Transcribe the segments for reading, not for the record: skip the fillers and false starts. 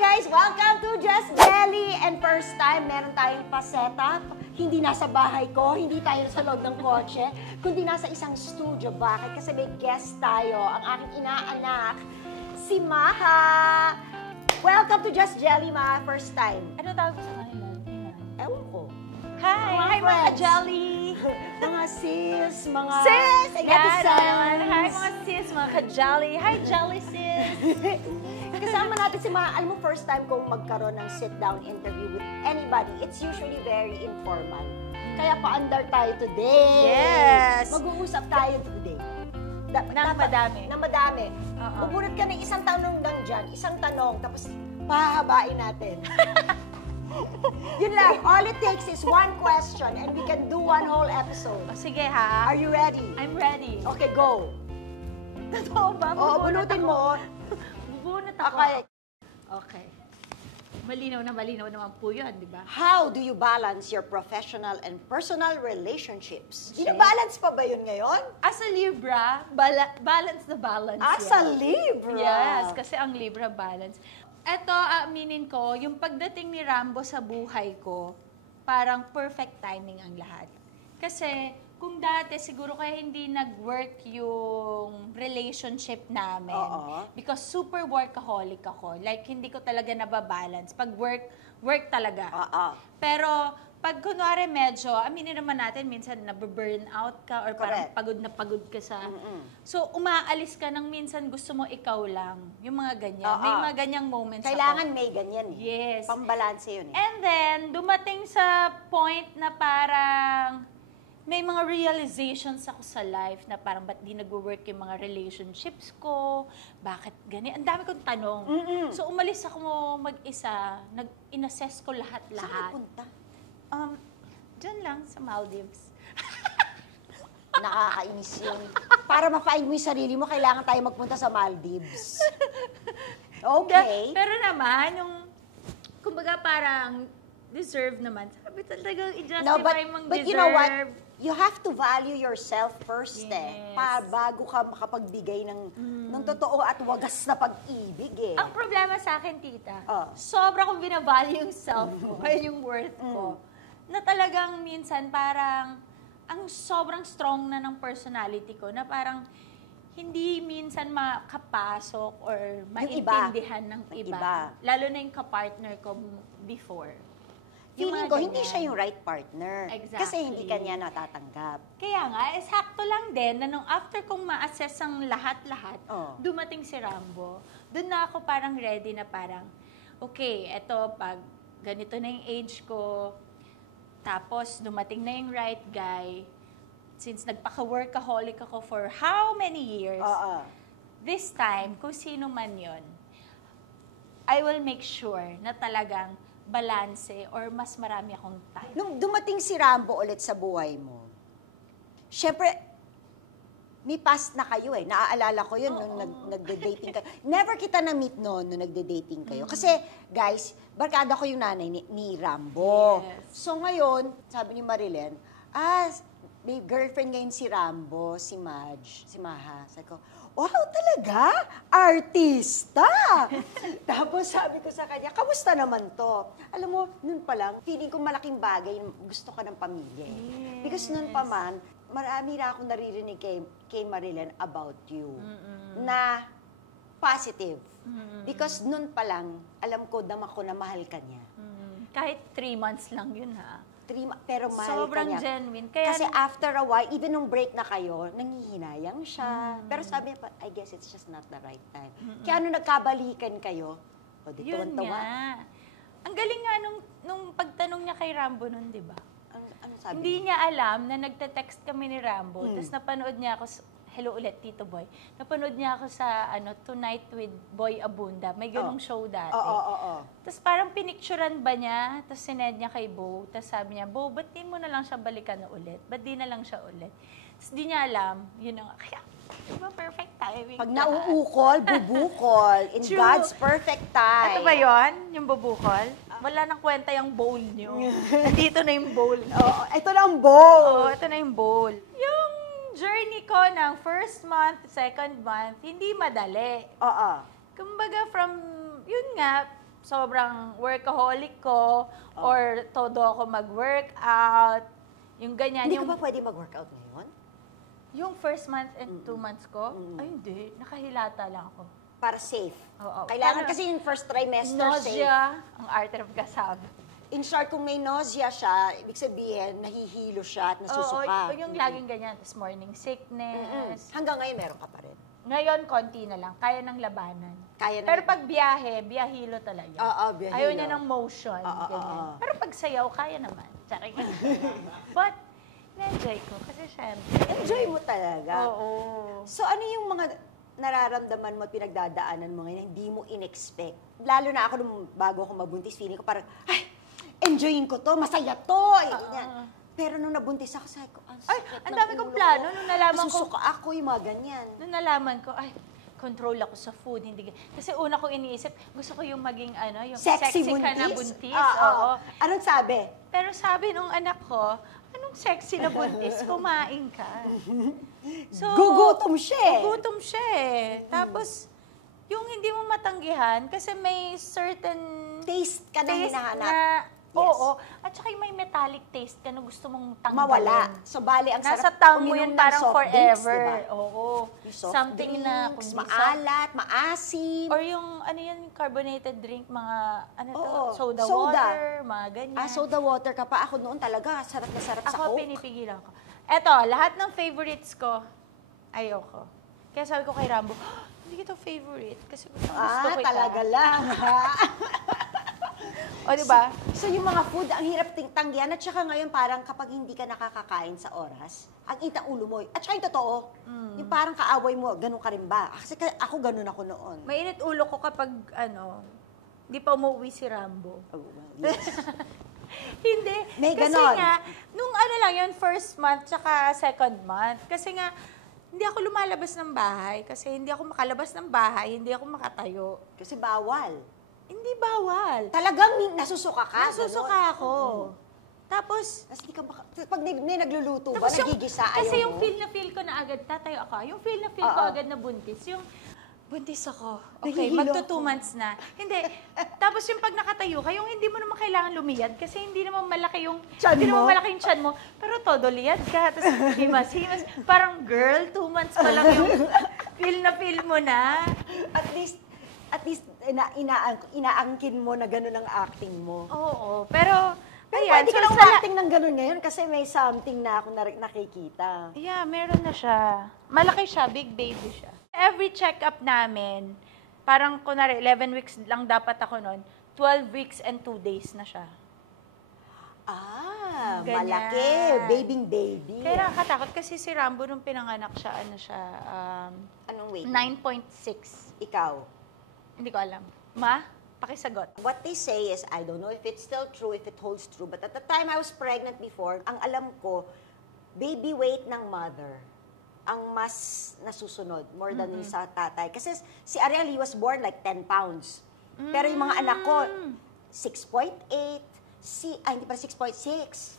guys! Welcome to Just Jelly! And first time, meron tayong pa-setup. Hindi nasa bahay ko, hindi tayo sa loob ng kotse, kundi nasa isang studio. Bakit? Kasi may guest tayo, ang aking inaanak, si Maha! Welcome to Just Jelly, Maha. First time. Ano tawag ko sa kanila? Ewan ko. Hi mga Jelly! Mga sis, mga... Sis! I got the sense. Hi mga sis, mga ka-Jelly. Hi Jelly sis! Kasama natin si Maha. Alam mo, first time kong magkaroon ng sit-down interview with anybody. It's usually very informal. Kaya pa-andar tayo today. Yes! Mag-uusap tayo today. Nang madami. Nang madami. Uh-huh. Ubunot ka ng isang tanong lang dyan, isang tanong, tapos pahabain natin. Yun lang. All it takes is one question and we can do one whole episode. O, sige ha. Are you ready? I'm ready. Okay, go. Totoo ba? Oo, bunutin mo. Bubunot ako. Okay. Okay. Malinaw naman po yun, di ba? How do you balance your professional and personal relationships? Binabalance pa ba yun ngayon? As a Libra, balance the balance. As a Libra? Yes, kasi ang Libra balance. Eto, aaminin ko, yung pagdating ni Rambo sa buhay ko, parang perfect timing ang lahat. Kasi kung dati siguro kaya hindi nag-work yung relationship namin. Because super workaholic ako. Like, hindi ko talaga nababalance. Pag work talaga. Pero pag kunwari medyo, aminin naman natin, minsan nababurn out ka or parang pagod na pagod ka sa... So, umaalis ka nang minsan gusto mo ikaw lang. Yung mga ganyan. May mga ganyang moments Kailangan ako. may ganyan eh. Yes. Pambalanse yun eh. And then, dumating sa point na parang may mga realizations ako sa life na parang ba't di nag-work yung mga relationships ko, bakit ganyan. Ang dami kong tanong. So, umalis ako mag-isa, in-assess ko lahat-lahat. Saan punta? Diyan lang, sa Maldives. Nakakainis yun. Para ma-find mo yung sarili mo, kailangan tayo magpunta sa Maldives. Okay. Pero naman, yung, kumbaga parang, deserve naman. Sabi talagang i-justify mong deserve. But you know what? You have to value yourself first Yes. bago ka makapagbigay ng totoo at wagas na pag-ibig eh. Ang problema sa akin, tita, sobra kong binavalue yung self ko, yung worth ko. Na talagang minsan parang, ang sobrang strong na ng personality ko, na parang hindi minsan makapasok or maintindihan ng iba. Lalo na yung kapartner ko before. Feeling ko, hindi siya yung right partner. Exactly. Kasi hindi ka niya natatanggap. Kaya nga, sakto lang din na nung after kong ma-assess ang lahat-lahat, dumating si Rambo. Doon na ako parang ready na parang, okay, eto, pag ganito na yung age ko, tapos dumating na yung right guy, since nagpaka-workaholic ako for how many years, this time, kung sino man yon, I will make sure na talagang balanse or mas marami akong time. Nung dumating si Rambo ulit sa buhay mo, syempre, may past na kayo eh. Naaalala ko yun nung nagde-dating kayo. Never kita na-meet noon nung nagde-dating kayo. Kasi, guys, barkada ko yung nanay ni Rambo. Yes. So ngayon, sabi ni Marilyn, may girlfriend ngayon si Rambo, si Madge, si Maha. Sabi ko, wow, talaga? Artista! Tapos sabi ko sa kanya, kamusta naman to? Alam mo, nun pa lang, feeling ko malaking bagay, gusto ka ng pamilya. Yes. Because nun pa man, marami na akong naririnig kay Marilyn about you. Na positive. Because nun pa lang, alam ko, dama ko na mahal ka niya. Kahit 3 months lang yun ha. Pero mahal sobrang ka niya. genuine. Kaya kasi after a while, even nung break na kayo, nangihinayang siya. Pero sabi niya, I guess it's just not the right time. Kaya nung nagkabalikan kayo, di yun tuwan-tuwa. nga. Ang galing nga nung pagtanong niya kay Rambo nun, di ba? Ano sabi Hindi niya alam na nagte-text kami ni Rambo, tapos napanood niya ako, hello ulit, Tito Boy. Napanood niya ako sa Tonight with Boy Abunda. May ganung show dati. Tapos parang pinicturan ba niya, tapos sined niya kay Bo, tapos sabi niya, Bo, ba't di mo na lang siya balikan na ulit? Ba't di na lang siya ulit? Tapos di niya alam, yun ang, kaya, diba perfect timing? Pag nauukol, bubukol. In True. God's perfect time. Ito ba yon yung bubukol? Wala nang kwenta yung bowl niyo. Nandito na yung bowl. Ito na ang bowl. Ito na yung bowl. Yung journey ko ng first month, second month, hindi madali. Kumbaga from, yun nga, sobrang workaholic ko or todo ako mag-workout. Yung ganyan. Hindi yung, ka ba pwede mag-workout ngayon? Yung first month and 2 months ko, ay hindi. Nakahilata lang ako. Para safe. Oo. Kailangan Pero kasi yung first trimester safe. nausea, ang arte ng kasabi. In short, kung may nausea siya, ibig sabihin, nahihilo siya at nasusuka. Oo, yung laging ganyan. Tapos morning sickness. Hanggang ngayon, meron ka pa rin. Ngayon, konti na lang. Kaya ng labanan. Kaya na. Pero pag biyahe, biyahilo talaga. Oo, biyahilo. Ayaw niya ng motion. Oo, ganyan. oo. Pero pag sayaw, kaya naman. Tsaka But, na-enjoy ko. Kasi syempre. Enjoy mo talaga. Oo. So, ano yung mga nararamdaman mo at pinagdadaanan mo ngayon na hindi mo in-expect? Lalo na ako nung bago ako mabuntis, feeling ko parang, ay, enjoyin ko to, masaya to. Ganyan. Pero nung nabuntis ako, sabi ko, ang sakit ang ng dami kong ulo plano ko. nung nalaman ko. Nasusuka ako, yung mga ganyan. Nung nalaman ko, ay, control ako sa food. Hindi. Kasi una kong iniisip, gusto ko yung maging, yung Sexy ka na buntis? buntis. Oo. Oo. Anong sabi? Pero sabi nung anak ko, anong sexy na buntis? Kumain ka. So, Gugutom siya eh. Gugutom siya eh. Tapos, yung hindi mo matanggihan, kasi may certain Taste ka na taste hinahanap. na, Yes. oo. At saka yung may metallic taste ka na gusto mong tanggalin. Mawala. So, bali, ang Nasa sarap tongue mo uminom yun ng parang soft drinks, forever. diba? Oo. Yung soft Something na, drinks, kung di maalat, maasim. Or yung, carbonated drink, mga, Oo, soda soda. water, mga ganyan. Soda water ka pa. Ako noon talaga, sarap na sarap sa Ako, Coke. pinipigilan ko. Eto, lahat ng favorites ko, ayoko. Kaya sabi ko kay Rambo, hindi kita favorite. Kasi gusto kita. Talaga lang. O, diba? So, yung mga food, ang hirap tanggihan. At saka ngayon, parang kapag hindi ka nakakakain sa oras, ang itang ulo mo. At saka yung totoo, yung parang kaaway mo, ganun ka rin ba? Kasi ako ganun ako noon. Mainit ulo ko kapag, hindi pa umuwi si Rambo. Oh, well, yes. Hindi. May kasi ganon. nga, nung lang yun, first month, tsaka second month. Kasi nga, hindi ako lumalabas ng bahay. Kasi hindi ako makalabas ng bahay, hindi ako makatayo. Kasi bawal. Hindi bawal. Talagang nasusuka ka? Nasusuka ako. Tapos, Kasi di ka pag may nagluluto ba, tapos nagigisa, kasi ayaw yung mo? feel na feel ko na agad, tatayo ako. Yung feel na feel ko agad na buntis, yung buntis ako. Okay, Nahihilo magto 2 ako. months na. Hindi. Tapos yung pag nakatayo ka, yung hindi mo naman kailangan lumiyad kasi hindi naman malaki yung Tiyan hindi mo? naman malaki yung tiyan mo. Pero todo liyad ka. Tapos himas. Parang girl, 2 months pa lang yung feel mo na. At least inaangkin mo na gano'n ang acting mo. Oo. Pero, Pero ayan. pwede ka so lang sa- acting ng gano'n ngayon kasi may something na ako nakikita. Yeah, meron na siya. Malaki siya, big baby siya. Every check-up namin, parang kunwari 11 weeks lang dapat ako noon, 12 weeks and 2 days na siya. Malaki. Ganyan. Baby. Kaya nakakatakot kasi si Rambo nung pinanganak siya, Anong weight? 9.6. Ikaw. Hindi ko alam. Ma, pakisagot. What they say is, I don't know if it's still true, if it holds true, but at the time I was pregnant before, ang alam ko, baby weight ng mother ang mas nasusunod more than sa tatay. Kasi si Ariel, he was born like 10 pounds. Pero yung mga anak ko, 6.8, hindi pa 6.6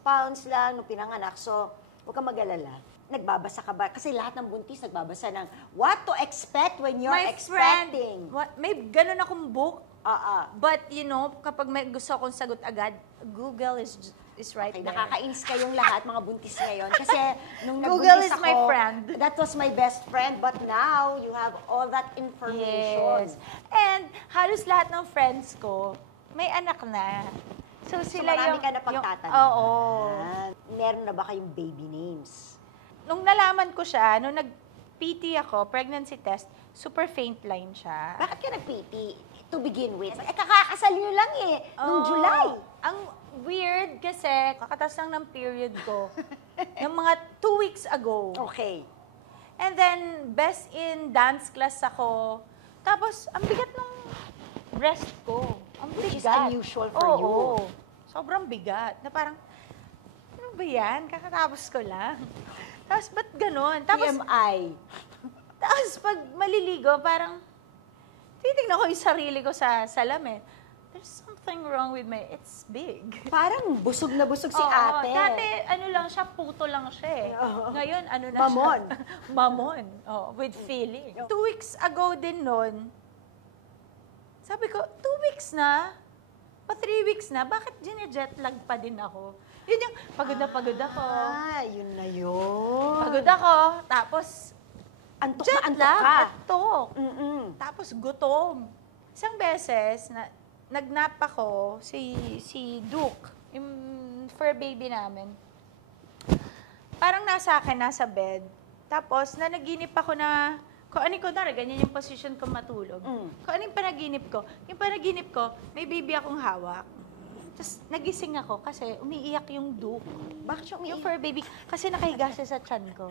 pounds lang nung pinanganak. So, huwag kang mag-alala. Nagbabasa ka ba? Kasi lahat ng buntis nagbabasa ng what to expect when you're expecting. May ganun akong book. But, Kapag may gusto akong sagot agad, Google is right okay, there. nakakainis kayong lahat, mga buntis ngayon. Kasi nung Google nagbuntis is my ako, friend. that was my best friend. But now, you have all that information. Yes. And halos lahat ng friends ko, may anak na. So, So, sila marami yung... ka na pagtatanong. Oo. Meron na ba kayong baby names? Nung nalaman ko siya, nung nag-PT ako, pregnancy test, super faint line siya. Bakit ka nag-PT? To begin with. Kakakasal nyo lang nung Oo. July. Ang weird kasi, kakatas lang ng period ko. Yung mga 2 weeks ago. Okay. And then, best in dance class ako. Tapos, ang bigat ng breast ko. Ang bigat. Which is unusual for Oo, you. Sobrang bigat. Na parang, ano ba yan? Kakatapos ko lang. Tapos, ba't ganun? Tapos, TMI. tapos pag maliligo, parang, titignan ko yung sarili ko sa salamin. There's something wrong with it's big. Parang busog na busog si Oo, ate. Dati, lang siya, puto lang siya eh. Oo. Ngayon, na Mamon. siya? Mamon. Oh, with feeling. 2 weeks ago din nun, Sabi ko, 2 weeks na? Pa 3 weeks na? Bakit gine-jet lag pa din ako? Yun yung pagod ako. Yun na yun. Pagod ako, tapos Antok jet na antok lag, ka. antok. Mm-mm. Tapos gutom. Isang beses, nagnap ako, si Duke, yung fur baby namin. Parang nasa akin, nasa bed. Tapos, nanaginip ako na, kung ano ko na, ganyan yung position ko matulog. Kung ano yung panaginip ko? Yung panaginip ko, may baby akong hawak. Tapos, nagising ako kasi umiiyak yung Duke. Bakit siya Yung umiiyak? fur baby, kasi nakahiga siya sa tiyan ko.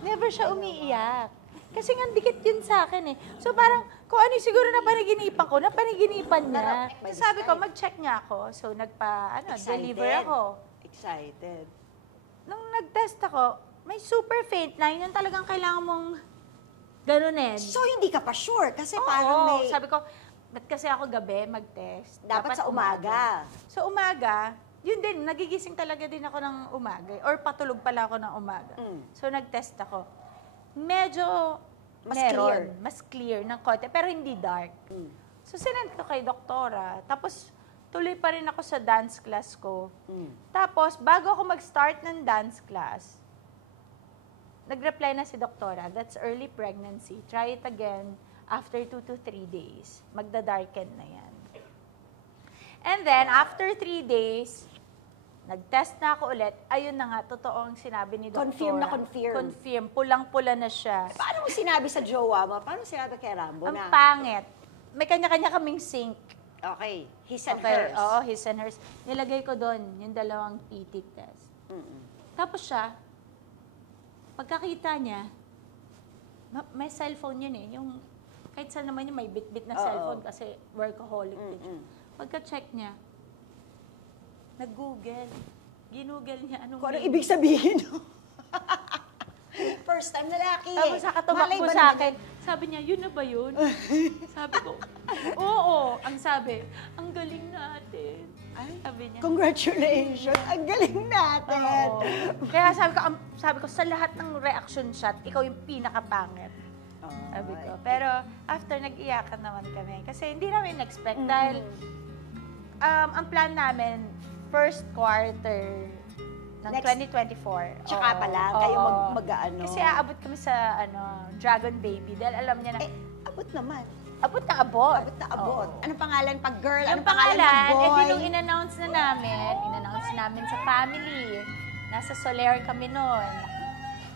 Never siya umiiyak. Kasi nga dikit yun sa akin eh. So parang, kung ano siguro na panaginipan ko, na panaginipan niya. By So this sabi ko, time. mag-check niya ako. So deliver Excited. ako. Excited. Nung nag-test ako, may super faint line. Yung talagang kailangan mong ganunin. So, hindi ka pa sure kasi Oo, parang may... sabi ko, ba't kasi ako gabi mag-test? Dapat sa umaga. So umaga, yun din, nagigising talaga din ako ng umaga. Or patulog pala ako ng umaga. So nag-test ako. Medyo Mas mas clear ng konti, pero hindi dark. So sinend ko kay doktora. Tapos tuloy pa rin ako sa dance class ko. Tapos bago ako mag-start ng dance class, nag-reply na si doktora, that's early pregnancy. Try it again after 2 to 3 days. Magda-darken na yan. And then, after 3 days, nag-test na ako ulit. Ayun na nga, totoo ang sinabi ni doktora. Confirm na confirm. Confirm. Pulang-pula na siya. Paano mo sinabi sa jowa mo? Paano sinabi kay Rambo Ang na? pangit. May kanya-kanya kaming sync. Okay, his and Okay, hers. oo, his and hers. Nilagay ko doon yung dalawang PT test. Tapos siya, pagkakita niya, may cellphone yun eh. Yung, kahit saan naman yun, may bit-bit na Oo. cellphone kasi workaholic din siya. Pagka-check niya, nag-google. Ginoogle niya anong Kung ano baby. ibig sabihin no? First time lalaki eh. Tapos nakatumakbo Malay ba sa naman- akin. Sabi niya, yun na ba yun? Sabi ko, oo. Ang sabi, ang galing natin. Sabi niya. Congratulations! Ang galing natin! Oo. Kaya sabi ko, sa lahat ng reaction shot, ikaw yung pinakapangit. Sabi ko. Pero after nag-iyakan naman kami. Kasi hindi namin expect dahil ang plan namin, first quarter ng Next- 2024. Tsaka Oo. pa lang, kayo Oo. mag-ano. Kasi aabot kami sa Dragon Baby dahil alam niya na, Abot naman. abot na abot. Abot na abot. Oo. Anong pangalan pag girl? Ang Anong pangalan pag pangalan, boy? eh di nung in-announce namin sa family. Nasa Soler kami noon.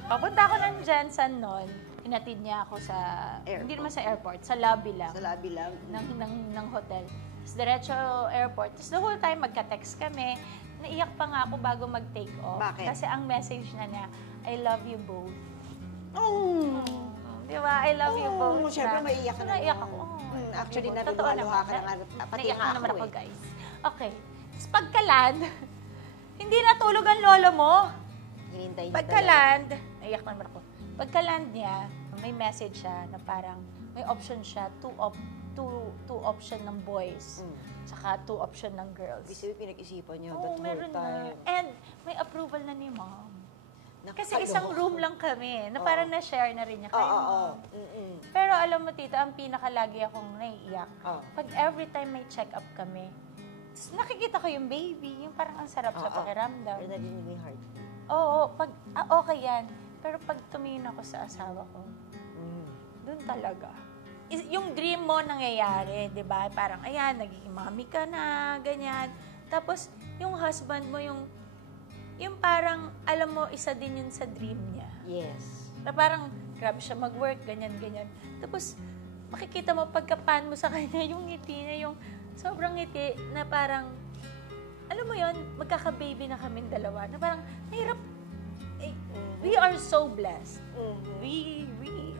Papunta ako ng Jensen noon. Inatid niya ako sa, hindi naman sa airport, sa lobby lang. Sa labi lang. ng hotel. Tapos diretso airport. Tapos the whole time magka-text kami. Naiyak pa nga ako bago mag-take off. Bakit? Kasi ang message na niya, I love you both. Oh. Di ba? I love you both. Siyempre, na. maiiyak ka So, naman. naiyak ako. Oh, Actually, love you both. Totoo naluha ka naman. na pati Naiyak nga naman ako ako, eh. guys. Okay. Tapos pagka-land, hindi natulog ang lolo mo. Hinintay niya Pagka-land, naiyak naman ako. Pagka-land niya, may message siya na parang may option siya, two option ng boys, tsaka 2 option ng girls. Ibig sabihin, pinag-isipan niyo Oo, that whole meron time. na. And may approval na ni mom. Kasi Nakakaloka. isang room lang kami, na parang na-share na rin niya Oo, kay oo. mom. Mm-mm. Pero alam mo, tita, ang pinakalagi akong naiiyak. Oo. Pag every time may check-up kami, tapos nakikita ko yung baby, yung parang ang sarap sa Oo. pakiramdam. Pero narinig mo yung heart. Oo, okay yan. Pero pag tumingin ako sa asawa ko, doon talaga. Yung dream mo nangyayari, di ba? Parang, ayan, nagiging mami ka na, ganyan. Tapos, yung husband mo, yung parang, alam mo, isa din yun sa dream niya. Yes. Na parang, grabe siya mag-work, ganyan, ganyan. Tapos, makikita mo, pagkapan mo sa kanya, yung ngiti na yung sobrang ngiti na parang, alam mo yon magkaka-baby na kaming dalawa. Na parang, mahirap. We are so blessed. We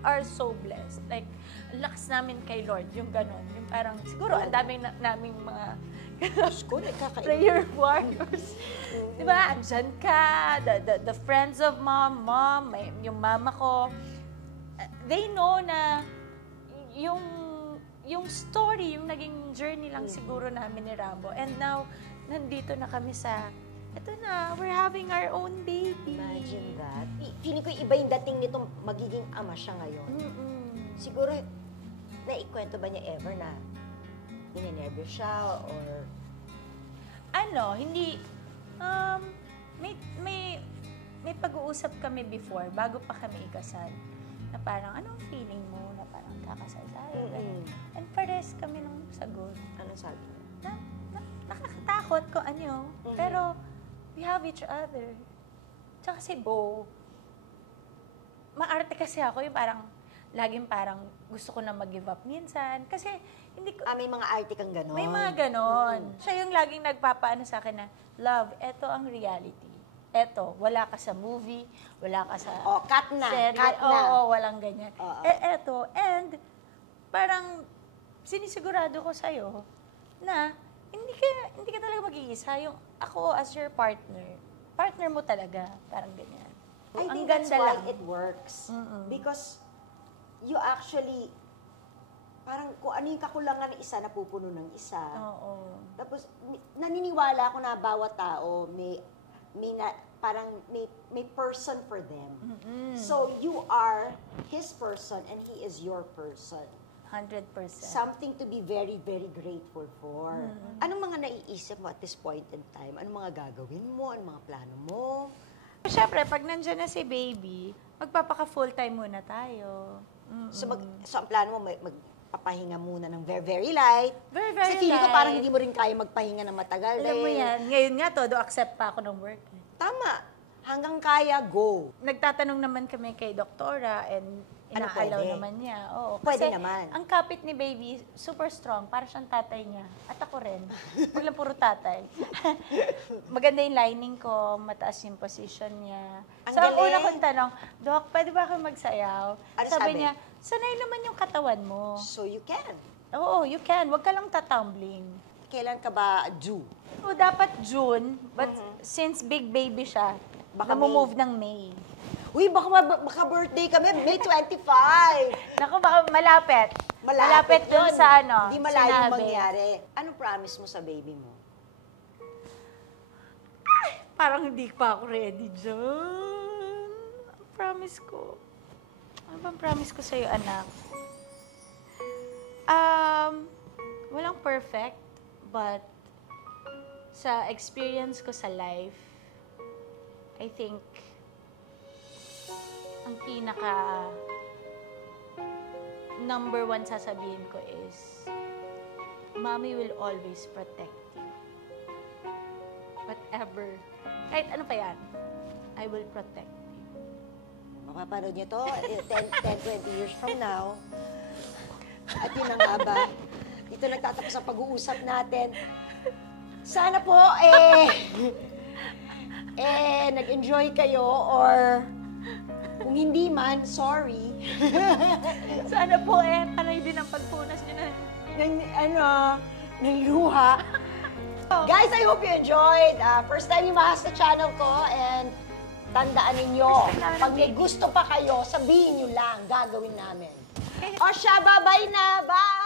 are so blessed. Like, ang lakas namin kay Lord, yung ganon. Yung parang, siguro, ang daming naming mga Diyos ko, nagkakaiba. prayer warriors. Di ba? Andyan ka, the friends of mom, yung mama ko. They know na yung story, yung naging journey lang siguro namin ni Rambo. And now, nandito na kami sa, eto na, we're having our own baby. Imagine that. Feeling ko iba yung dating nito magiging ama siya ngayon. Siguro, naikwento ba niya ever na ninenervyo siya or... Ano, hindi, may pag-uusap kami before, bago pa kami ikasal, na parang, anong feeling mo na parang kakasal tayo? And pares kami ng sagot. Anong sabi mo? Nakakatakot kung ano, pero we have each other. Tsaka si Bo, maarte kasi ako, yung parang, laging parang gusto ko na mag-give up minsan. Kasi hindi ko... may mga arte kang ganon. May mga ganon. Siya yung laging nagpapaano sa akin na, love, eto ang reality. Eto, wala ka sa movie, wala ka sa cut na, serye. cut na. Oo, walang ganyan. Eto, and parang sinisigurado ko sa'yo na hindi ka talaga mag-iisa. Yung ako as your partner mo talaga. Parang ganyan. I Ang think that's ganda why lang. it works. Because you actually, parang kung ano yung kakulangan ng isa, napupuno ng isa. Oo. Tapos, naniniwala ako na bawat tao parang may person for them. So, you are his person and he is your person. 100%. Something to be very, very grateful for. Anong mga naiisip mo at this point in time? Anong mga gagawin mo? Anong mga plano mo? Siyempre, pag nandyan na si baby, magpapaka full-time muna tayo. So, ang plano mo, magpapahinga muna ng very, very light. Very, very Kasi feeling ko light. parang hindi mo rin kaya magpahinga ng matagal. Alam mo yan, ngayon nga, todo accept pa ako ng work. Tama. Hanggang kaya, go. Nagtatanong naman kami kay doktora and Ano, inaalaw pwede? naman niya. Oo, Pwede kasi naman. ang kapit ni baby, super strong. Para siyang tatay niya. At ako rin. Huwag lang puro tatay. Maganda yung lining ko, mataas yung position niya. Ang So, ang galing. una kong tanong, Doc, pwede ba ako magsayaw? Ano sabi sabi? niya, sanay naman yung katawan mo. So, you can. Oo, you can. Huwag ka lang tatumbling. Kailan ka ba due? So, dapat June, but since big baby siya, Baka namumove ng May. Uy, baka birthday kami, May 25. Naku, baka malapit. Malapit dun yun. sa ano, Hindi malayo sinabi. mangyari. Anong promise mo sa baby mo? Parang hindi pa ako ready dyan. Ang promise ko. Ano bang promise ko sa'yo, anak? Walang perfect, but sa experience ko sa life, I think, ang pinaka number one sasabihin ko is, Mommy will always protect you. Whatever. Kahit ano pa yan, I will protect you. Mapapanood niyo to 10-20 years from now. At yun na nga ba, dito nagtatapos ang pag-uusap natin. Sana po, nag-enjoy kayo or kung hindi man, sorry. Sana po panay din ang pagpunas niyo ng luha. Guys, I hope you enjoyed. First time yung mahas sa channel ko and tandaan ninyo, pag may gusto pa kayo, sabihin nyo lang, gagawin namin. O siya, bye-bye na. Bye!